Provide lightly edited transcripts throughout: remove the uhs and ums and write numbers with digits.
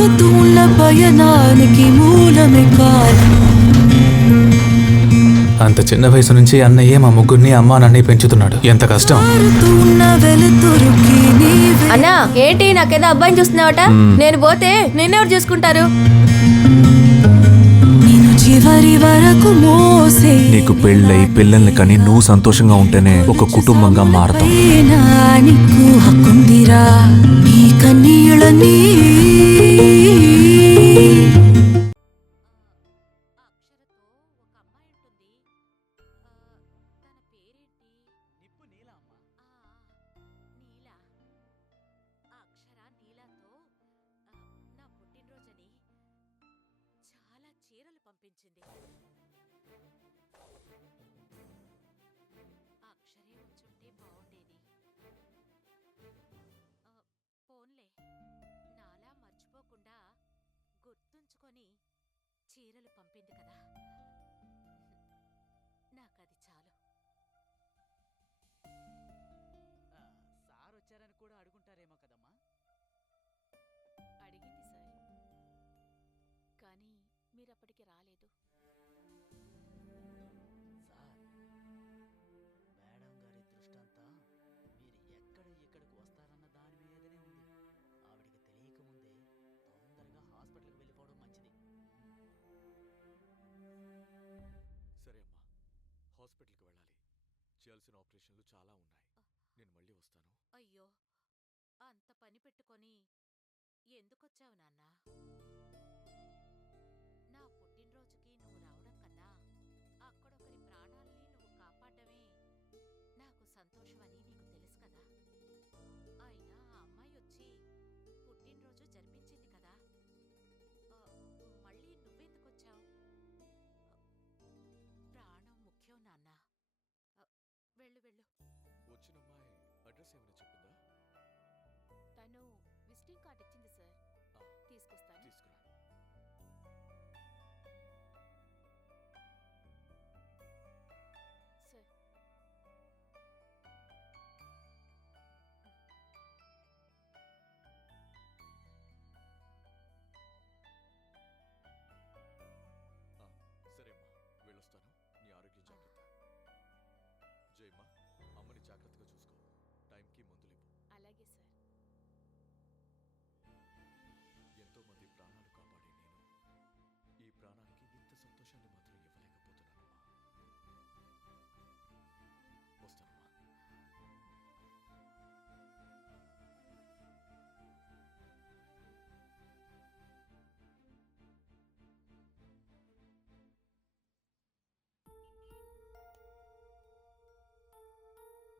సాగుతూ ఉన్న పయనానికి మూలమే కాలం. అంత చిన్న వయసు నుంచి అన్నయ్యే మా ముగ్గురిని అమ్మా నన్ను పెంచుతున్నాడు. ఎంత కష్టం. అన్నా ఏంటి నాకేదో అబ్బాయిని చూస్తున్నావట? నేను పోతే నిన్నెవరు చూసుకుంటారు? చివరి వరకు మోసే నీకు పెళ్ళై పిల్లల్ని కని నువ్వు సంతోషంగా ఉంటేనే ఒక కుటుంబంగా మారతాం. నీకు హక్కుందిరా ఈ కన్నీళ్ళని. గుర్తుంచుకొని చీరలు పంపింది కదా, నాకది చాలు. సార్ వచ్చారని కూడా అడుగుంటారేమో కదమ్మా? అడిగింది సార్, కానీ మీరప్పటికి రాలేదు. సార్, మేడం గారి దృష్టంతా మీరు ఇక్కడికి వస్తారన్న దాని మీదనే ఉంది. ఆవిడికి తెలియకముందే తొందరగా హాస్పిటల్కి వెళ్ళిపోవడం మంచిది. సరే అమ్మా, హాస్పిటల్కి వెళ్ళాలి. చేయాల్సిన ఆపరేషన్లు చాలా ఉన్నాయి. నేను మళ్ళీ వస్తాను. అయ్యో, అంత పని పెట్టుకొని ఎందుకొచ్చావు నాన్నా? నా పుట్టినరోజుకి నువ్వు రావడం కన్నా అక్కడొకరి ప్రాణాల్ని నువ్వు కాపాడమే నాకు సంతోషమని నీకు తెలుసు కదా. అయినా ఆ అమ్మాయి వచ్చి పుట్టినరోజు జరిపించింది కదా, మళ్ళీ నువ్వెందుకొచ్చావు? ప్రాణం ముఖ్యం నాన్నా. వెళ్ళు వెళ్ళు. వచ్చిన అమ్మాయి అడ్రస్ ఏమైనా చెప్పిందా? తను విజిటింగ్ కార్డ్ ఇచ్చింది సార్, తీసుకొస్తాను. తీసుకురా. సార్, సరే అమ్మా, వెళ్ళొస్తాను. నీ ఆరోగ్యం జాగ్రత్త. జయమ్మా, అమ్మని జాగ్రత్తగా చూసుకో. టైంకి మందులివ్వు. అలాగే సార్. ఎంతో మంది ప్రాణాలు కాపాడే నేను ఈ ప్రాణానికి ఇంత సంతోషాన్ని మాత్రం ఇవ్వలేకపోతున్నానమ్మా. వస్తానమ్మా.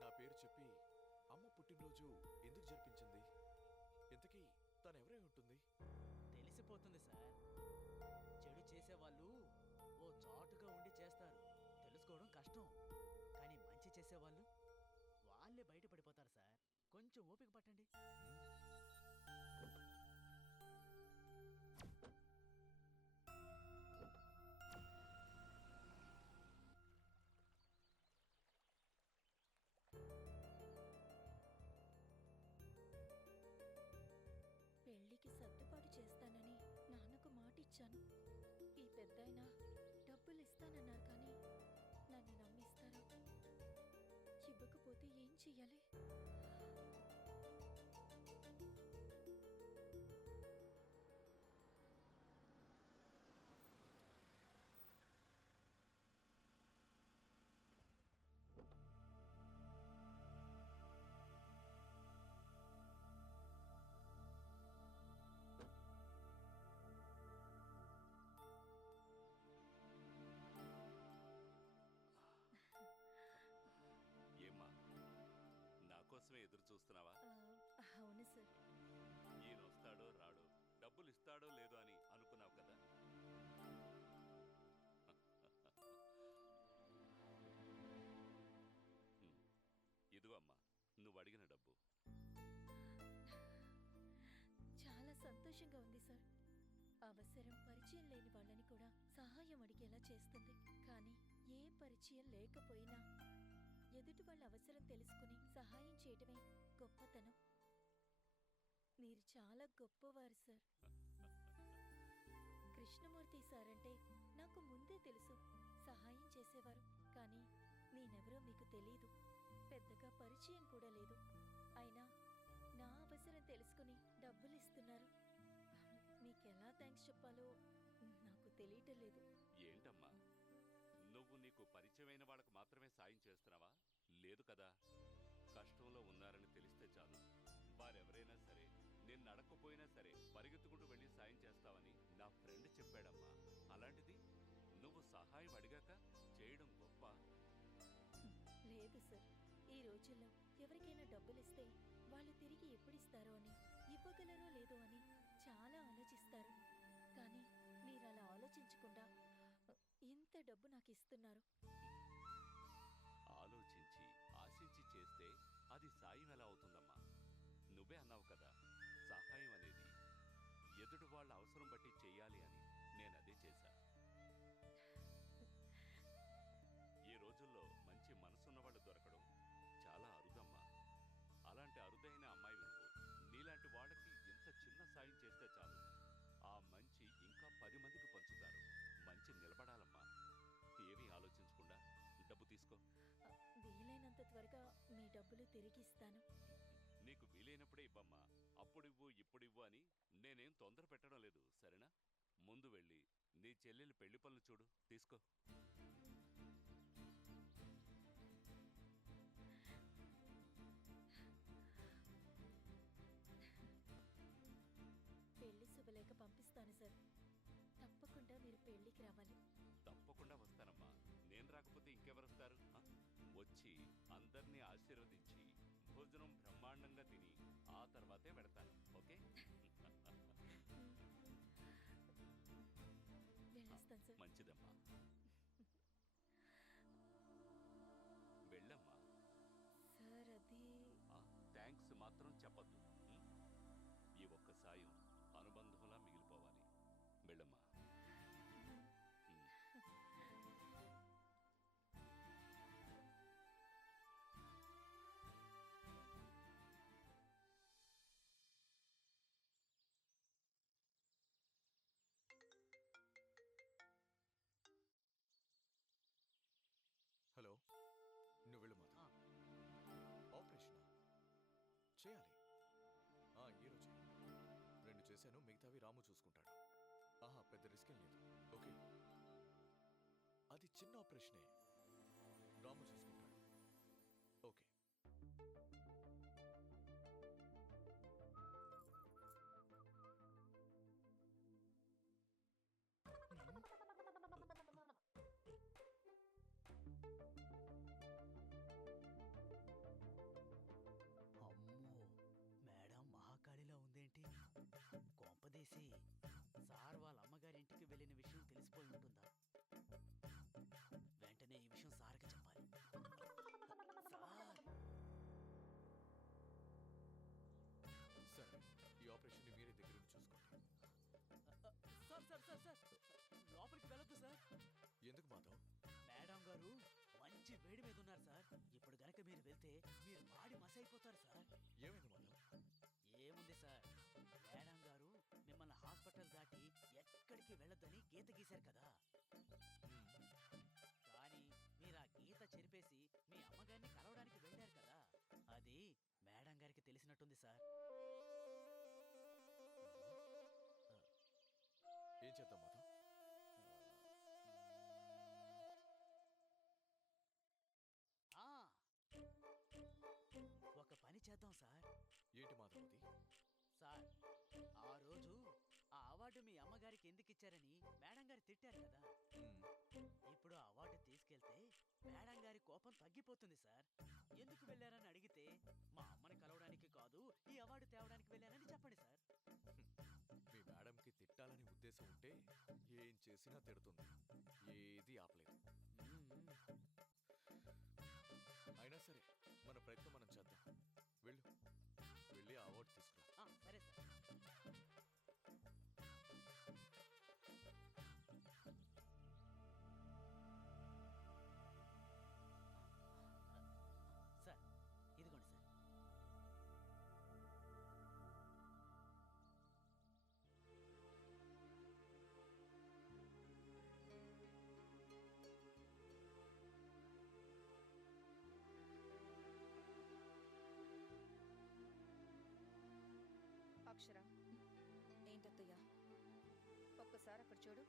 నా పేరు చెప్పి అమ్మ పుట్టినరోజు ఎందుకు జరిపించింది? ఇంతకీ తనెవరై ఉంటుంది? తెలిసిపోతుంది సార్. చెడు చేసేవాళ్ళు ఓ చాటుగా ఉండి చేస్తారు, తెలుసుకోవడం కష్టం. కానీ మంచి చేసేవాళ్ళు వాళ్ళే బయటపడిపోతారు సార్. కొంచెం ఓపిక పట్టండి. పెళ్లికి సర్దుబాటు చేస్తానని నాన్నకు మాటిచ్చాను. ఈ పెద్దాయన డబ్బులు ఇస్తానన్నారు, కానీ నన్ను నమ్మిస్తారా? ఇవ్వకపోతే ఏం చెయ్యాలి? ఏమ్మా, నా కోసమే ఎదురు చూస్తున్నావా? అవును సార్. ఈయన వస్తాడో రాడో, డబ్బులు ఇస్తాడో లేదో అని అనుకున్నావు కదా. ఇదిగో అమ్మా, నువ్వు అడిగిన డబ్బు. చాలా సంతోషంగా ఉంది సార్. అవసరం పరిచయం లేని వాళ్ళని కూడా సహాయం అడిగేలా చేస్తుంది. కానీ ఏ పరిచయం లేకపోయినా ఎదుటి వాళ్ళ అవసరం తెలుసుకుని సహాయం చేయటమే గొప్పతనం. మీరు చాలా గొప్పవారు సార్. కృష్ణమూర్తి సార్ అంటే నాకు ముందే తెలుసు, సహాయం చేసేవారు. కానీ నేనెవరో మీకు తెలీదు, పెద్దగా పరిచయం కూడా లేదు. అయినా నా అవసరం తెలుసుకుని డబ్బులు ఇస్తున్నారు. మీకెలా థ్యాంక్స్ చెప్పాలో నాకు తెలియటం లేదు. ఏంటమ్మా, నువ్వు నీకు పరిచయమైన వాళ్ళకు మాత్రమే సాయం చేస్తున్నావా? లేదు కదా. కష్టంలో ఉన్నారని తెలిస్తే చాలు, వారెవరైనా సరే నేను నడకపోయినా సరే పరిగెత్తుకుంటూ వెళ్ళి సాయం చేస్తావని నా ఫ్రెండ్ చెప్పాడమ్మా. అలాంటిది నువ్వు సహాయం అడిగాక చేయడం గొప్ప. లేదు సార్, ఈ రోజుల్లో ఎవరికైనా డబ్బులిస్తే వాళ్ళు తిరిగి ఎప్పుడిస్తారో అని, ఇవ్వగలరో లేదో అని చాలా ఆలోచిస్తారు. కానీ మీరలా ఆలోచించకుండా ఇంత డబ్బు నాకు ఇస్తున్నారు. ఆలోచించి ఆశించి చేస్తే అది సాయం ఎలా అవుతుందమ్మా? నువ్వే అన్నావు కదా, సహాయం అనేది ఎదుటి వాళ్ళ అవసరం బట్టి చెయ్యాలి అని. నేనదే చేశా. ఈ రోజుల్లో మంచి మనసున్న వాళ్ళు దొరకడం చాలా అరుదమ్మా. అలాంటి అరుదైన అమ్మాయి నువ్వు. నీలాంటి వాళ్ళకి ఇంత చిన్న సాయం చేస్తే చాలు, ఆ మంచి ఇంకా 10 మందికి పంచుతారు. మంచి నిలబడాలమ్మా. ఏమీ ఆలోచించకుండా డబ్బు తీసుకో. వీలైనంత త్వరగా మీ డబ్బులు తిరిగిస్తాను. నీకు వీలైనప్పుడే ఇవ్వమ్మా. అప్పుడివ్వు ఇప్పుడివ్వు అని నేనేం తొందర పెట్టడం లేదు, సరేనా? ముందు వెళ్ళి నీ చెల్లెలి పెళ్లి పనులు చూడు, తీసుకో. పెళ్లి శుభలేఖ పంపిస్తాను సార్. తప్పకుండా మీరు పెళ్లికి రావాలి. తప్పకుండా వస్తానమ్మా. నేను రాకపోతే ఇంకెవరొస్తారు? వచ్చి అందర్నీ ఆశీర్వదించి భోజనం బ్రహ్మాండంగా తిని ఆ తర్వాతే వెడతాను. ఓకే? వెళ్ళొస్తాను సార్. మంచిదమ్మా, వెళ్ళమ్మా. సార్ అది థ్యాంక్స్ మాత్రం చెప్పద్దు. ఈ ఒక్క సాయం అనుబంధంలా మిగిలిపోవాలి. వెళ్ళమ్మా. హలో, నువ్వు వెళ్ళు మాత. ఆపరేషనా చేయాలి? ఈరోజు 2 చేశాను, మిగతావి రాము చూసుకుంటాడు. పెద్ద రిస్క్ ఏం లేదు. ఓకే, అది చిన్న ఆపరేషనే, రాము చూసుకుంటాడు. ఓకే. అమ్మో, మేడం మహాకాళిలా ఉందేంటి? కొంపదీసి సార్ వాళ్ళ అమ్మగారింటికి వెళ్ళిన విషయం తెలిసిపోయి ఉంటుందా? వెంటనే ఈ విషయం సార్కి చెప్పాలి. సార్, సరే, ఈ ఆపరేషన్ ని మీరే దగ్గర నుంచి చూసుకోండి. సార్ సార్ సార్ సార్ లోపలికి వెళ్ళొద్దు సార్. ఎందుకు మాధవ్? మేడం గారు మంచి వేడి మీద ఉన్నారు సార్. ఇప్పుడు గనక మీరు వెళ్తే మీరు మాడి మసైపోతారు సార్. ఏమైంది మాధవ్? ఏముంది సార్, మేడం గారు మిమ్మల్ని హాస్పిటల్ దాటి ఎక్కడికి వెళ్ళొద్దని గీత గీశారు కదా. కానీ మీరు ఆ గీత చెరిపేసి మీ అమ్మగారిని కలవడానికి వెళ్ళారు కదా, అది మేడం గారికి తెలిసినట్టుంది సార్. ఏం చేద్దాం మాధవ్? ఒక పని చేద్దాం సార్. ఏంటి మాధవ్ అది? సార్, ఆ రోజు ఆ అవార్డు మీ అమ్మగారికి ఎందుకు ఇచ్చారని మేడం గారు తిట్టారు కదా. ఇప్పుడు ఆ అవార్డు తీసుకెళ్తే మేడం గారి కోపం తగ్గిపోతుంది సార్. ఎందుకు వెళ్ళారని అడిగితే మా అమ్మని కలవడానికి కాదు, ఈ అవార్డు తేవడానికి వెళ్ళానని చెప్పండి సార్. మీ మేడంకి తిట్టాలని ఉద్దేశం ఉంటే ఏం చేసినా తిడుతుంది, ఏది ఆపలేదు. అయినా సరే, మన ప్రయత్నం మనం చేద్దాం. వెళ్ళి ఆ అవార్డు తీసుకురా. సరే సార్. సార్, ఇదిగోండి సార్. అక్షర. ఏంటత్తయ్య? ఒక్కసారి అక్కడ చూడు.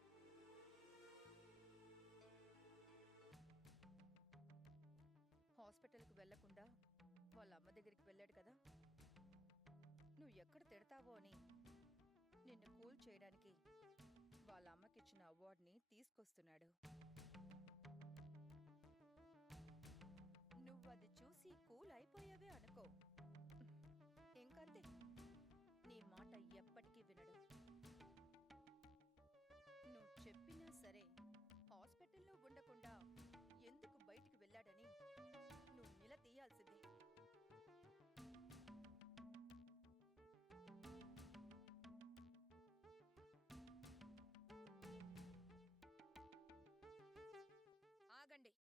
హాస్పిటల్కి వెళ్లకుండా వాళ్ళ అమ్మ దగ్గరికి వెళ్ళాడు కదా. నువ్వు ఎక్కడ తిడతావో అని నిన్ను కూల్ చేయడానికి వాళ్ళ అమ్మకిచ్చిన అవార్డుని తీసుకొస్తున్నాడు. నువ్వది చూసి కూల్ అయిపోయావే అనుకో, ఇంకంతే, నీ మాట ఎప్పటికీ వినడు. నువ్వు చెప్పినా సరే హాస్పిటల్లో ఉండకుండా ఎందుకు బయటికి వెళ్ళాడని నువ్వు నిలదీయాల్సిందే. ఆగండి.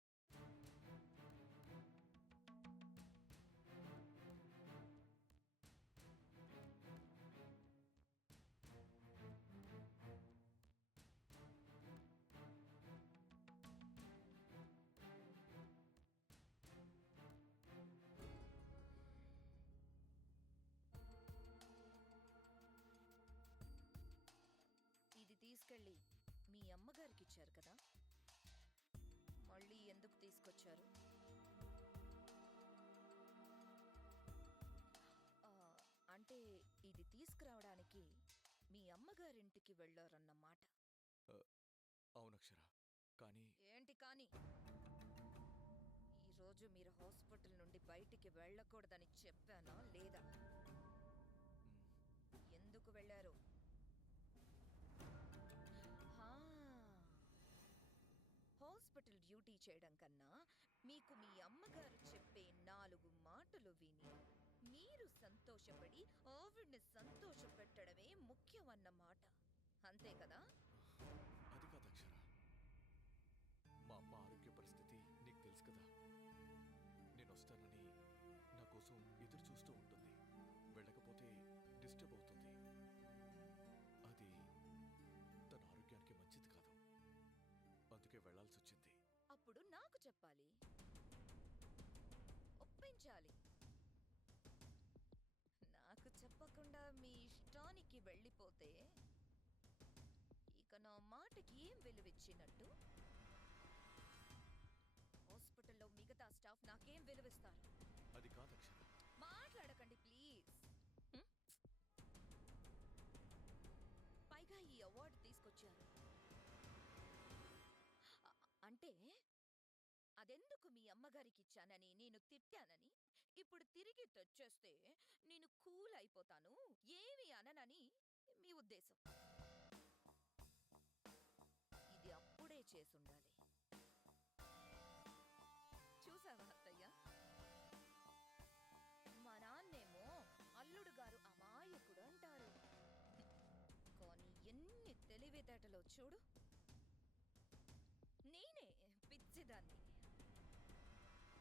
ఇది తీసుకెళ్ళి మీ అమ్మగారికి ఇచ్చారు కదా, మళ్ళీ ఎందుకు తీసుకొచ్చారు? అంటే ఇది తీసుకురావడానికి మీ అమ్మగారింటికి వెళ్ళారన్నమాట. అవునక్షర, కానీ ఏంటి కానీ? ఈరోజు మీరు హాస్పిటల్ నుండి బయటికి వెళ్ళకూడదని చెప్పానా లేదా? ఎందుకు వెళ్ళారు? హాస్పిటల్ డ్యూటీ చేయడం కన్నా మీకు మీ అమ్మగారు చెప్పే 4 మాటలు విని మీరు సంతోషపడి ఆవిడ్ని సంతోషపెట్టడమే ముఖ్యమన్నమాట. అంతే కదా? అది కాదు అక్షర, మా అమ్మ ఆరోగ్య పరిస్థితి నీకు తెలుసు కదా. నేను వస్తానని నా కోసం ఎదురు చూస్తూ ఉంటుంది. వెళ్ళకపోతే డిస్టర్బ్ అవుతుంది. అది తన ఆరోగ్యానికి మంచిది కాదు. అందుకే వెళ్ళాల్సి వచ్చింది. అప్పుడు నాకు చెప్పాలి, ఒప్పించాలి. నాకు చెప్పకుండా మీ ఇష్టానికి వెళ్ళిపోతే ఇక నా మాటకి ఏం విలువిచ్చినట్టు? హాస్పిటల్లో మిగతా స్టాఫ్ నాకేం విలువిస్తారు? అది కాదు అక్షర. మాట్లాడకండి ప్లీజ్. పైగా ఈ అవార్డు తీసుకొచ్చారు అంటే అదెందుకు మీ అమ్మగారికి ఇచ్చానని నేను తిట్టానని ఇప్పుడు తిరిగి తెచ్చేస్తే నేను కూల్ అయిపోతాను, ఏమి అననని మీ ఉద్దేశం. ఇది అప్పుడే చేసుండాలి. చూసావా అత్తయ్య? మా నాన్నేమో అల్లుడు గారు అమాయకుడు అంటారు. కానీ ఎన్ని తెలివితేటలో చూడు. నేనే పిచ్చిదాన్ని.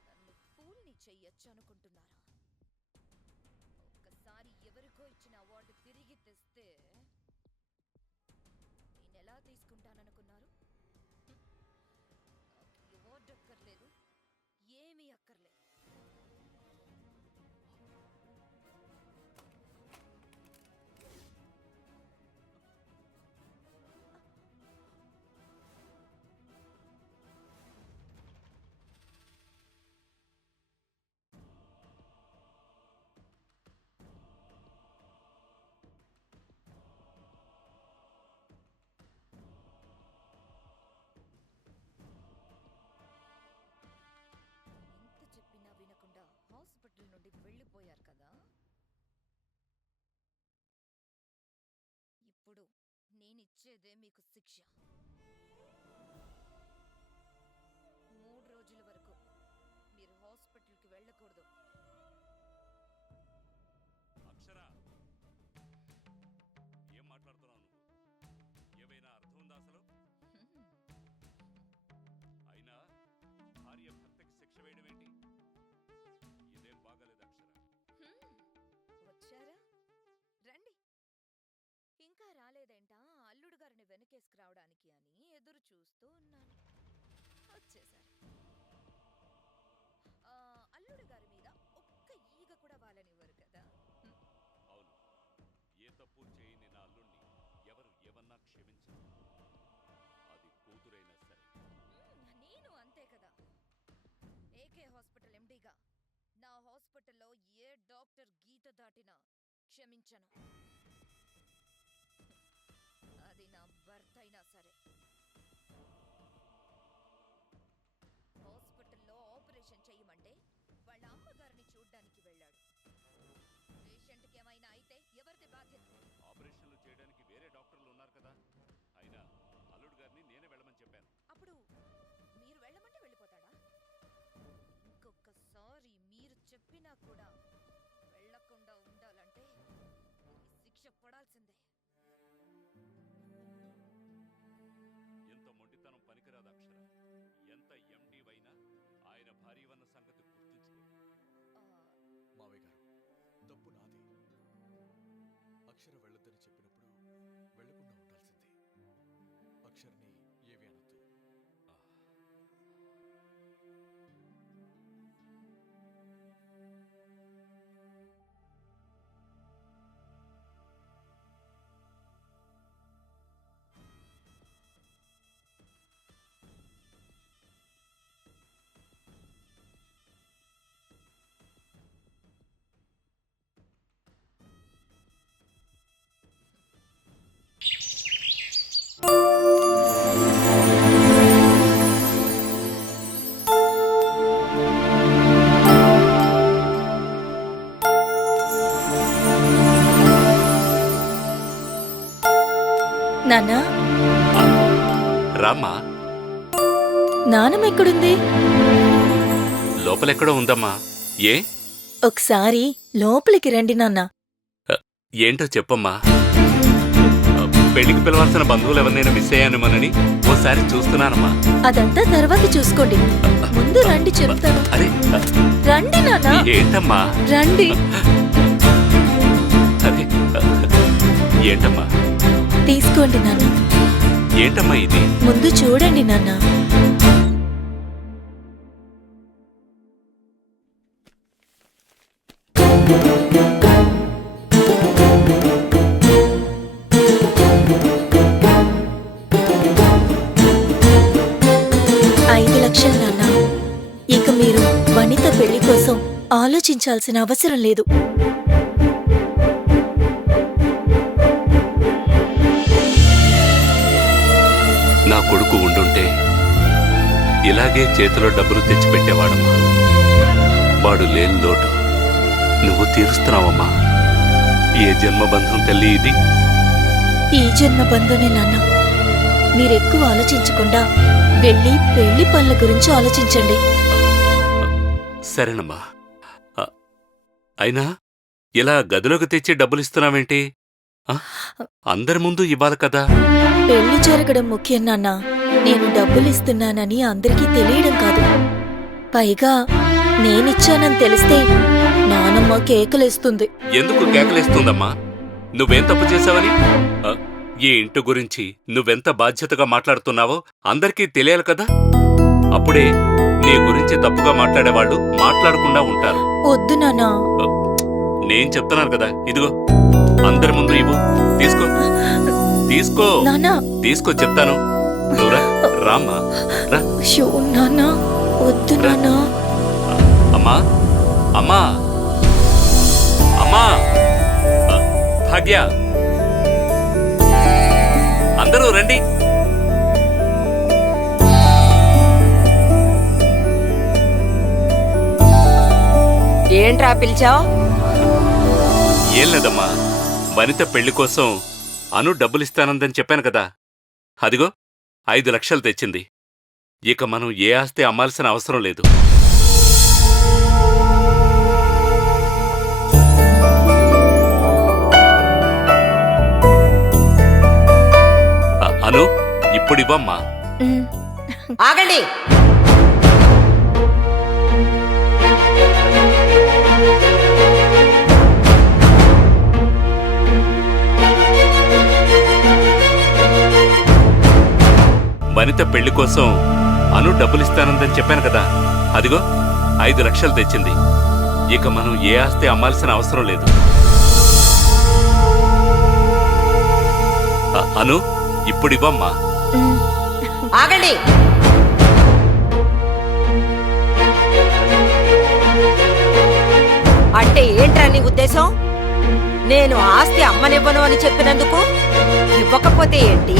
నన్ను ఫూల్ని చెయ్యొచ్చు అనుకుంటున్నారా? ఒక్కసారి ఎవరికో ఇచ్చిన అవార్డు తిరిగి తెస్తే నేనెలా తీసుకుంటాననుకున్నారు? నాకు ఈ అవార్డు అక్కర్లేదు, ఏమీ అక్కర్లేదు. చెప్పినా వినకుండా హాస్పిటల్ నుండి వెళ్ళిపోయారు కదా. ఇప్పుడు నేనిచ్చేదే మీకు శిక్ష. 3 రోజుల వరకు మీరు హాస్పిటల్కి వెళ్ళకూడదు. అక్షర, ఏం మాట్లాడుతున్నావు నువ్వు? ఏమైనా అర్థం ఉందా అసలు? అయినా భార్య భర్తకి శిక్ష వేయడం ఏంటి? ఇదేం బాగాలేదు అక్షర. వచ్చారా? రండి. ఇంకా రాలేదేంటా? అల్లుడు గారిని వెనకేసుకురావడానికి అని ఎదురు చూస్తూ ఉన్నాను. వచ్చేసారు. అల్లుడు గారి మీద ఒక్క ఈగ కూడా వాలనివ్వరు కదా. అవును, ఏ తప్పు హాస్పిటల్లో ఏ డాక్టర్ గీత దాటినా క్షమించను. అది నా భర్త అయినా సరే. హాస్పిటల్లో ఆపరేషన్ చేయమంటే వాళ్ళ అమ్మగారిని చూడ్డానికి వెళ్ళాడు. పేషెంట్కి ఏమైనా అయితే ఎవరిది బాధ్యత? ఆపరేషన్లు చేయడానికి వేరే డాక్టర్లు ఉన్నారు కదా. అయినా అల్లుడు గారిని నేనే వెళ్ళమని చెప్పాను. అప్పుడు మీరు వెళ్ళమంటే వెళ్ళిపోతాడా? ఇంకొకసారి మీరు చెప్పినా కూడా వెళ్ళకుండా ఉండాలంటే శిక్ష పడాల్సిందే. ఎంత మొండితనం పనికిరాదు అక్షర. ఎంత ఎండి వైనా ఆయన భార్యవన్న సంగతి గుర్తుంచుకో. మావయ్య గారు, తప్పు నాది. అక్షర వెళ్ళొద్దని చెప్పినప్పుడు వెళ్ళకుండా ఉండాల్సింది. అక్షర్ని ఏవి అనొద్దు. నాన్నా, రామ్మా, నానమ్మ ఎక్కడుంది? లోపలెక్కడో ఉందమ్మా. ఏ ఒకసారి లోపలికి రండి నాన్న. ఏంటో చెప్పమ్మా. పెళ్లికి పిలవాల్సిన బంధువులు ఎవరినైనా మిస్ అయ్యానేమోనని ఓసారి చూస్తున్నానమ్మా. అదంతా తర్వాత చూసుకోండి, ముందు రండి చెప్తాను. అరే రండి నాన్న. ఏంటమ్మా? రండి. అరే ఏంటమ్మా? తీసుకోండి నాన్న. ఏంటమ్మా ఇది? ముందు చూడండి నాన్న. లక్షలు నాన్న. ఇక మీరు వనిత పెళ్లి కోసం ఆలోచించాల్సిన అవసరం లేదు. నా కొడుకు ఉండుంటే ఇలాగే చేతిలో డబ్బులు తెచ్చిపెట్టేవాడమ్మా. వాడు లేని లోటు నువ్వు తీరుస్తున్నావమ్మా. ఏ జన్మబంధం తల్లి ఇది? ఈ జన్మ బంధమే నాన్న. మీరెక్కువ ఆలోచించకుండా వెళ్ళి పెళ్లి పనుల గురించి ఆలోచించండి. సరేనమ్మా. అయినా ఇలా గదిలోకి తెచ్చి డబ్బులిస్తున్నావేంటి? అందరి ముందు ఇవ్వాలి కదా. పెళ్లి జరగడం ముఖ్యం నాన్న. నేను డబ్బులిస్తున్నానని అందరికీ తెలియడం కాదు. పైగా నేనిచ్చానని తెలిస్తే నానమ్మ కేకలేస్తుంది. ఎందుకు కేకలేస్తుందమ్మా? నువ్వేం తప్పు చేశావని? ఈ ఇంటి గురించి నువ్వెంత బాధ్యతగా మాట్లాడుతున్నావో అందరికీ తెలియాలి కదా. అప్పుడే నీ గురించి తప్పుగా మాట్లాడేవాళ్ళు మాట్లాడకుండా ఉంటారు. వద్దు నాన్నా. నేను చెప్తున్నాను కదా, ఇదిగో అందరి ముందు ఇవ్వు. తీసుకో తీసుకో తీసుకో చెప్తాను. నువ్వురా, రామ్మా రా. నాన్నా వద్దు నాన్నా. అమ్మా అమ్మా అమ్మా భాగ్య, అందరూ రండి. ఏంట్రా పిలిచావు? ఏం లేదమ్మా, వనిత పెళ్లి కోసం అను డబ్బులిస్తానందని చెప్పాను కదా. అదిగో 5 లక్షలు తెచ్చింది. ఇక మనం ఏ ఆస్తి అమ్మాల్సిన అవసరం లేదు. అను, ఇప్పుడివ్వమ్మా. ఆగండి. వనిత పెళ్లి కోసం అను డబ్బులిస్తానందని చెప్పాను కదా. అదిగో 5 లక్షలు తెచ్చింది. ఇక మనం ఏ ఆస్తి అమ్మాల్సిన అవసరం లేదు. అను, ఇప్పుడివ్వమ్మా. ఆగండి. అంటే ఏంట్రా నీ ఉద్దేశం? నేను ఆస్తి అమ్మనివ్వను అని చెప్పినందుకు ఇవ్వకపోతే ఏంటి?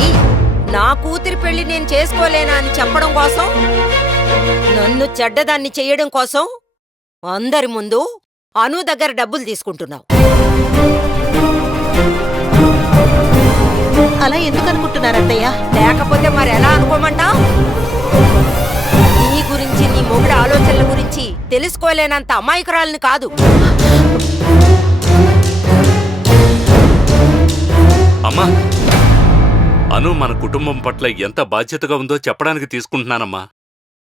నా కూతురి పెళ్లి నేను చేసుకోలేనా అని చెప్పడం కోసం, నన్ను చెడ్డదాన్ని చెయ్యడం కోసం అందరి ముందు అను దగ్గర డబ్బులు తీసుకుంటున్నావు. అలా ఎందుకు అనుకుంటున్నారత్తయ్య? లేకపోతే మరి ఎలా అనుకోమంటావ్? నీ గురించి, నీ మొగుడి ఆలోచనల గురించి తెలుసుకోలేనంత అమాయకురాలని కాదు. అమ్మా, అను మన కుటుంబం పట్ల ఎంత బాధ్యతగా ఉందో చెప్పడానికి తీసుకుంటున్నానమ్మా.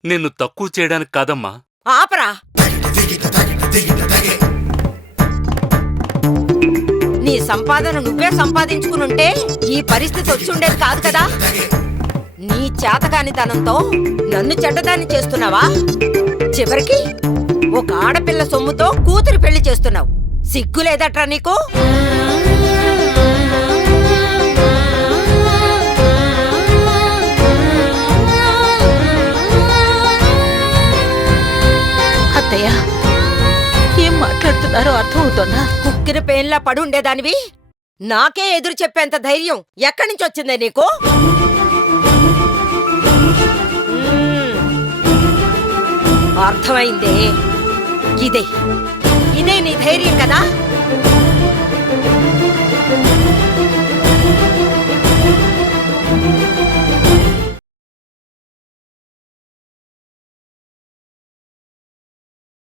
నిన్ను తక్కువ చేయడానికి కాదమ్మా. ఆపరా! నీ సంపాదన నువ్వే సంపాదించుకునుంటే ఈ పరిస్థితి వచ్చుండేది కాదు కదా. నీ చేతకానితనంతో నన్ను చెడ్డదాన్ని చేస్తున్నావా? చివరికి ఒక ఆడపిల్ల సొమ్ముతో కూతురు పెళ్లి చేస్తున్నావు. సిగ్గులేదట్రా నీకు? అత్తయ్య, ఏం మాట్లాడుతున్నారో అర్థం అవుతోందా? కుక్కిన పేన్లా పడుండేదానివి నాకే ఎదురు చెప్పేంత ధైర్యం ఎక్కడి నుంచి వచ్చిందే నీకు? అర్థమైందే. ఇదే నీ ధైర్యం కదా?